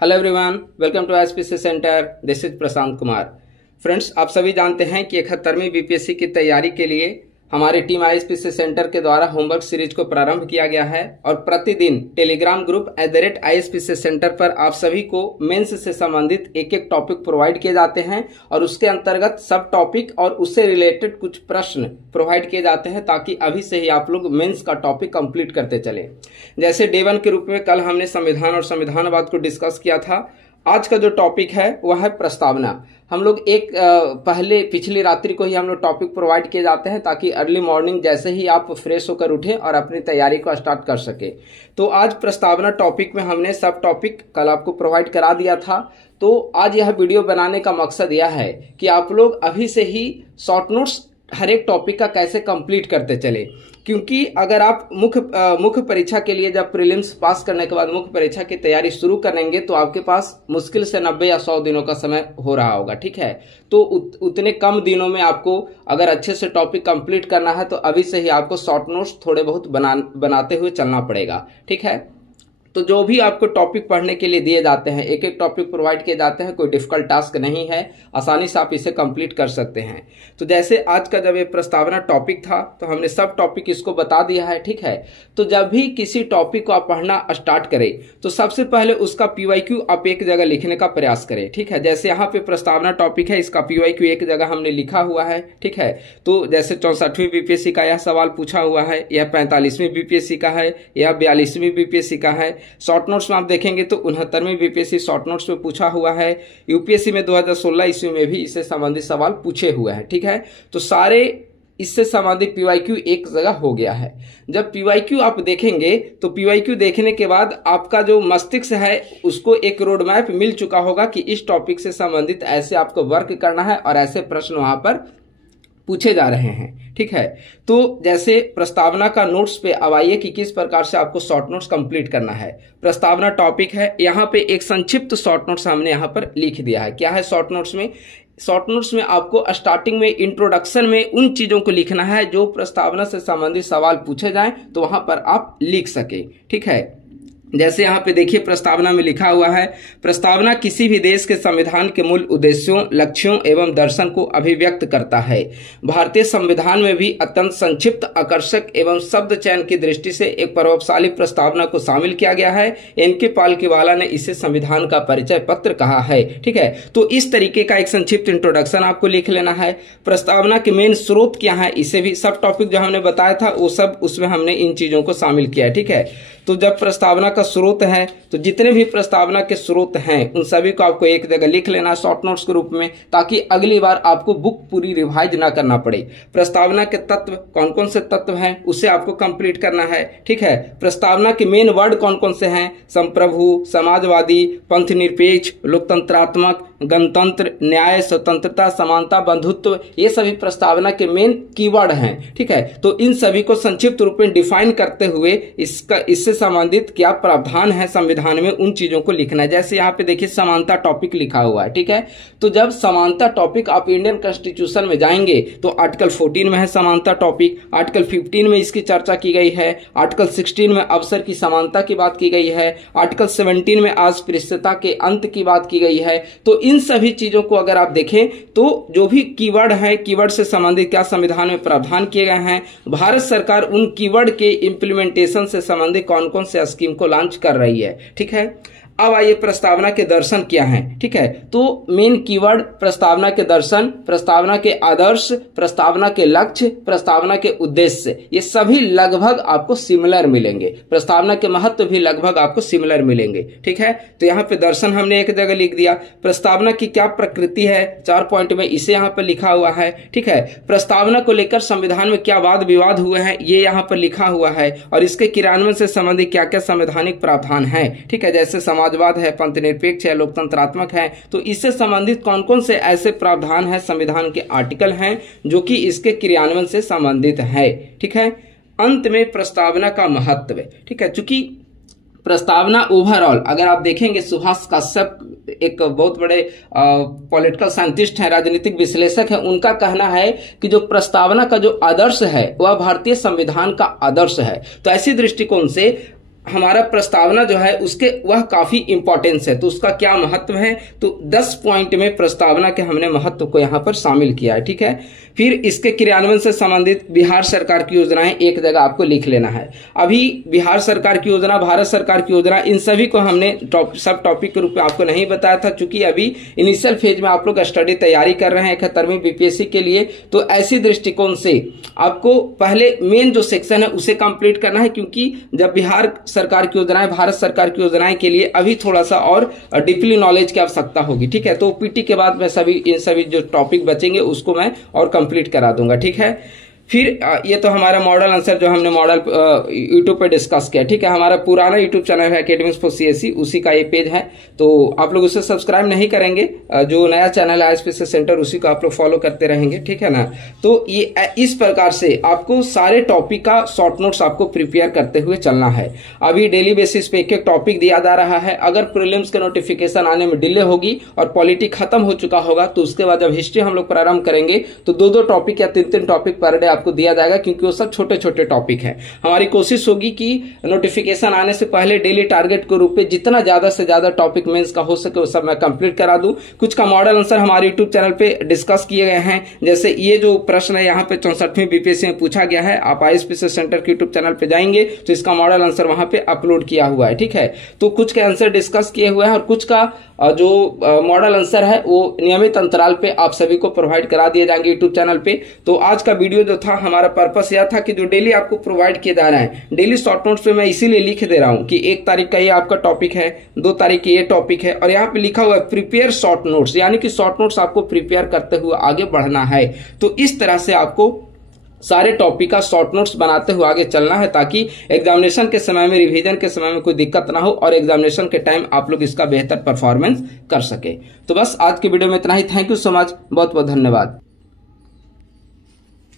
Hello everyone, welcome to ISPC center. This is Prashant Kumar. Friends, आप सभी जानते हैं कि 71वीं बीपीएससी की तैयारी के लिए हमारी टीम आईएसपीसी सेंटर के द्वारा होमवर्क सीरीज को प्रारंभ किया गया है और प्रतिदिन टेलीग्राम ग्रुप @ISPC सेंटर पर आप सभी को मेंस से संबंधित एक एक टॉपिक प्रोवाइड किए जाते हैं और उसके अंतर्गत सब टॉपिक और उससे रिलेटेड कुछ प्रश्न प्रोवाइड किए जाते हैं ताकि अभी से ही आप लोग मेंस का टॉपिक कंप्लीट करते चले। जैसे डे 1 के रूप में कल हमने संविधान और संविधानवाद को डिस्कस किया था। आज का जो टॉपिक है वह है प्रस्तावना। हम लोग पिछली रात्रि को ही हम लोग टॉपिक प्रोवाइड किए जाते हैं ताकि अर्ली मॉर्निंग जैसे ही आप फ्रेश होकर उठें और अपनी तैयारी को स्टार्ट कर सके। तो आज प्रस्तावना टॉपिक में हमने सब टॉपिक कल आपको प्रोवाइड करा दिया था। तो आज यह वीडियो बनाने का मकसद यह है कि आप लोग अभी से ही शॉर्ट नोट्स हर एक टॉपिक का कैसे कंप्लीट करते चले, क्योंकि अगर आप मुख्य परीक्षा के लिए जब प्रीलिम्स पास करने के बाद मुख्य परीक्षा की तैयारी शुरू करेंगे तो आपके पास मुश्किल से 90 या 100 दिनों का समय हो रहा होगा। ठीक है, तो उतने कम दिनों में आपको अगर अच्छे से टॉपिक कंप्लीट करना है तो अभी से ही आपको शॉर्ट नोट्स थोड़े बहुत बनाते हुए चलना पड़ेगा। ठीक है, तो जो भी आपको टॉपिक पढ़ने के लिए दिए जाते हैं, एक एक टॉपिक प्रोवाइड किए जाते हैं, कोई डिफिकल्ट टास्क नहीं है, आसानी से आप इसे कंप्लीट कर सकते हैं। तो जैसे आज का जब ये प्रस्तावना टॉपिक था तो हमने सब टॉपिक इसको बता दिया है। ठीक है, तो जब भी किसी टॉपिक को आप पढ़ना स्टार्ट करें तो सबसे पहले उसका PYQ आप एक जगह लिखने का प्रयास करें। ठीक है, जैसे यहाँ पे प्रस्तावना टॉपिक है, इसका PYQ एक जगह हमने लिखा हुआ है। ठीक है, तो जैसे 64वीं बीपीएससी का यह सवाल पूछा हुआ है, यह 45वीं बीपीएससी का है, यह 42वीं बीपीएससी का है। शॉर्ट नोट्स में आप देखेंगे तो 69वीं बीपीएससी शॉर्ट नोट्स में पूछा हुआ है। यूपीएससी में 2016 ईस्वी में भी इससे संबंधित सवाल पूछे हुए हैं। ठीक है, तो सारे इससे संबंधित PYQ एक जगह हो गया है। जब PYQ आप देखेंगे तो PYQ देखने के बाद आपका जो मस्तिष्क है उसको एक रोड मैप मिल चुका होगा कि इस टॉपिक से संबंधित ऐसे आपको वर्क करना है और ऐसे प्रश्न वहां पर पूछे जा रहे हैं। ठीक है, तो जैसे प्रस्तावना का नोट्स पे अब आइए कि किस प्रकार से आपको शॉर्ट नोट्स कंप्लीट करना है। प्रस्तावना टॉपिक है, यहाँ पे एक संक्षिप्त शॉर्ट नोट्स हमने यहाँ पर लिख दिया है। क्या है शॉर्ट नोट्स में? शॉर्ट नोट्स में आपको स्टार्टिंग में इंट्रोडक्शन में उन चीजों को लिखना है जो प्रस्तावना से संबंधित सवाल पूछे जाएं तो वहां पर आप लिख सके। ठीक है, जैसे यहाँ पे देखिए प्रस्तावना में लिखा हुआ है, प्रस्तावना किसी भी देश के संविधान के मूल उद्देश्यों, लक्ष्यों एवं दर्शन को अभिव्यक्त करता है। भारतीय संविधान में भी अत्यंत संक्षिप्त, आकर्षक एवं शब्द चयन की दृष्टि से एक प्रभावशाली प्रस्तावना को शामिल किया गया है। एनके पालकीवाला ने इसे संविधान का परिचय पत्र कहा है। ठीक है, तो इस तरीके का एक संक्षिप्त इंट्रोडक्शन आपको लिख लेना है। प्रस्तावना के मेन स्रोत क्या है, इसे भी सब टॉपिक जो हमने बताया था वो सब उसमें हमने इन चीजों को शामिल किया है। ठीक है, तो जब प्रस्तावना का स्रोत है तो जितने भी प्रस्तावना के स्रोत हैं उन सभी को आपको एक जगह लिख लेना शॉर्ट नोट्स के रूप में, ताकि अगली बार आपको बुक पूरी रिवाइज ना करना पड़े। प्रस्तावना के तत्व कौन कौन से तत्व हैं उसे आपको कंप्लीट करना है। ठीक है, प्रस्तावना के मेन वर्ड कौन कौन से हैं? संप्रभु, समाजवादी, पंथ निरपेक्ष, लोकतंत्रात्मक, गणतंत्र, न्याय, स्वतंत्रता, समानता, बंधुत्व, ये सभी प्रस्तावना के मेन कीवर्ड हैं। ठीक है, तो इन सभी को संक्षिप्त रूप में डिफाइन करते हुए इससे संबंधित क्या प्रावधान है संविधान में उन चीजों को लिखना है। जैसे यहाँ पे देखिए समानता टॉपिक लिखा हुआ है। ठीक है, तो जब समानता टॉपिक आप इंडियन कॉन्स्टिट्यूशन में जाएंगे तो आर्टिकल 14 में है समानता टॉपिक, आर्टिकल 15 में इसकी चर्चा की गई है, आर्टिकल 16 में अवसर की समानता की बात की गई है, आर्टिकल 17 में अस्पृश्यता के अंत की बात की गई है। तो इन सभी चीजों को अगर आप देखें तो जो भी कीवर्ड है, कीवर्ड से संबंधित क्या संविधान में प्रावधान किए गए हैं, भारत सरकार उन कीवर्ड के इंप्लीमेंटेशन से संबंधित कौन कौन से स्कीम को लॉन्च कर रही है। ठीक है, अब आइए प्रस्तावना के दर्शन क्या हैं। ठीक है, तो मेन कीवर्ड प्रस्तावना के दर्शन, प्रस्तावना के आदर्श, प्रस्तावना के लक्ष्य, प्रस्तावना के उद्देश्य, ये सभी लगभग आपको सिमिलर मिलेंगे। प्रस्तावना के महत्व भी लगभग आपको सिमिलर मिलेंगे। ठीक है, तो यहाँ पे दर्शन हमने एक जगह लिख दिया। प्रस्तावना की क्या प्रकृति है 4 पॉइंट में, इसे यहाँ पर लिखा हुआ है। ठीक है, प्रस्तावना को लेकर संविधान में क्या वाद विवाद हुए हैं ये यहाँ पर लिखा हुआ है और इसके क्रियान्वयन से संबंधित क्या क्या संवैधानिक प्रावधान है। ठीक है, जैसे समाजवाद है, पंथ निरपेक्ष है, लोकतंत्रात्मक है, तो इससे संबंधित कौन कौन से ऐसे प्रावधान है, संविधान के आर्टिकल हैं जो कि इसके क्रियान्वयन से संबंधित है। ठीक है, अंत में प्रस्तावना का महत्व। ठीक है, चूंकि प्रस्तावना ओवरऑल अगर आप देखेंगे, सुभाष कश्यप एक बहुत बड़े पॉलिटिकल साइंटिस्ट हैं, राजनीतिक विश्लेषक हैं, उनका कहना है कि जो प्रस्तावना का जो आदर्श है वह भारतीय संविधान का आदर्श है। तो ऐसी दृष्टिकोण से हमारा प्रस्तावना जो है उसके वह काफी इंपॉर्टेंस है। तो उसका क्या महत्व है, तो 10 पॉइंट में प्रस्तावना के हमने महत्व को यहाँ पर शामिल किया है। ठीक है, फिर इसके क्रियान्वयन से संबंधित बिहार सरकार की योजनाएं एक जगह आपको लिख लेना है। अभी बिहार सरकार की योजना, भारत सरकार की योजना, इन सभी को हमने सब टॉपिक के रूप में आपको नहीं बताया था, चूंकि अभी इनिशियल फेज में आप लोग स्टडी तैयारी कर रहे हैं 71वीं बीपीएससी के लिए। तो ऐसी दृष्टिकोण से आपको पहले मेन जो सेक्शन है उसे कंप्लीट करना है, क्योंकि जब बिहार सरकार की योजनाएं, भारत सरकार की योजनाएं के लिए अभी थोड़ा सा और डीपली नॉलेज की आवश्यकता होगी। ठीक है, तो पीटी के बाद मैं इन सभी जो टॉपिक बचेंगे उसको मैं और कंप्लीट करा दूंगा। ठीक है, फिर ये तो हमारा मॉडल आंसर जो हमने मॉडल यूट्यूब पे डिस्कस किया। ठीक है, हमारा पुराना यूट्यूब चैनल है अकेडमिक्स फॉर सीएससी, उसी का ये पेज है, तो आप लोग उसे सब्सक्राइब नहीं करेंगे, जो नया चैनल है आईएसपीसी सेंटर उसी को आप लोग फॉलो करते रहेंगे। ठीक है ना, तो ये इस प्रकार से आपको सारे टॉपिक का शॉर्ट नोट्स आपको प्रिपेयर करते हुए चलना है। अभी डेली बेसिस पे एक एक टॉपिक दिया जा रहा है। अगर प्रीलिम्स के नोटिफिकेशन आने में डिले होगी और पॉलिटी खत्म हो चुका होगा, तो उसके बाद जब हिस्ट्री हम लोग प्रारंभ करेंगे तो 2-2 टॉपिक या 3-3 टॉपिक पर डे आपको दिया जाएगा, क्योंकि वो सब छोटे छोटे टॉपिक हैं। हमारी कोशिश होगी कि नोटिफिकेशन आने से पहले डेली टारगेट के रूप में जितना ज्यादा से ज्यादा टॉपिक मेंस का हो सके वो सब मैं कंप्लीट करा दूं। कुछ का मॉडल आंसर हमारे यूट्यूब चैनल पे डिस्कस किए गए हैं, जैसे ये जो प्रश्न है यहाँ पे 64वीं बीपीएससी में पूछा गया है। आप आईएसपीसी सेंटर के यूट्यूब चैनल पे जाएंगे तो इसका मॉडल आंसर वहां पे अपलोड किया हुआ है। ठीक है, तो कुछ के आंसर डिस्कस किए हुए हैं और कुछ का जो मॉडल आंसर है वो नियमित अंतराल पे आप सभी को प्रोवाइड करा दिए जाएंगे यूट्यूब चैनल पे। तो आज का वीडियो जो था, हमारा पर्पस यह था कि जो डेली आपको प्रोवाइड किए जा रहे हैं डेली शॉर्ट नोट्स पे, मैं इसीलिए लिख दे रहा हूं कि 1 तारीख का ये आपका टॉपिक है, 2 तारीख की ये टॉपिक है, और यहाँ पे लिखा हुआ है प्रिपेयर शॉर्ट नोट्स, यानी कि शॉर्ट नोट्स आपको प्रिपेयर करते हुए आगे बढ़ना है। तो इस तरह से आपको सारे टॉपिक का शॉर्ट नोट्स बनाते हुए आगे चलना है, ताकि एग्जामिनेशन के समय में, रिवीजन के समय में कोई दिक्कत ना हो और एग्जामिनेशन के टाइम आप लोग इसका बेहतर परफॉर्मेंस कर सके। तो बस आज की वीडियो में इतना ही। थैंक यू सो मच, बहुत बहुत धन्यवाद।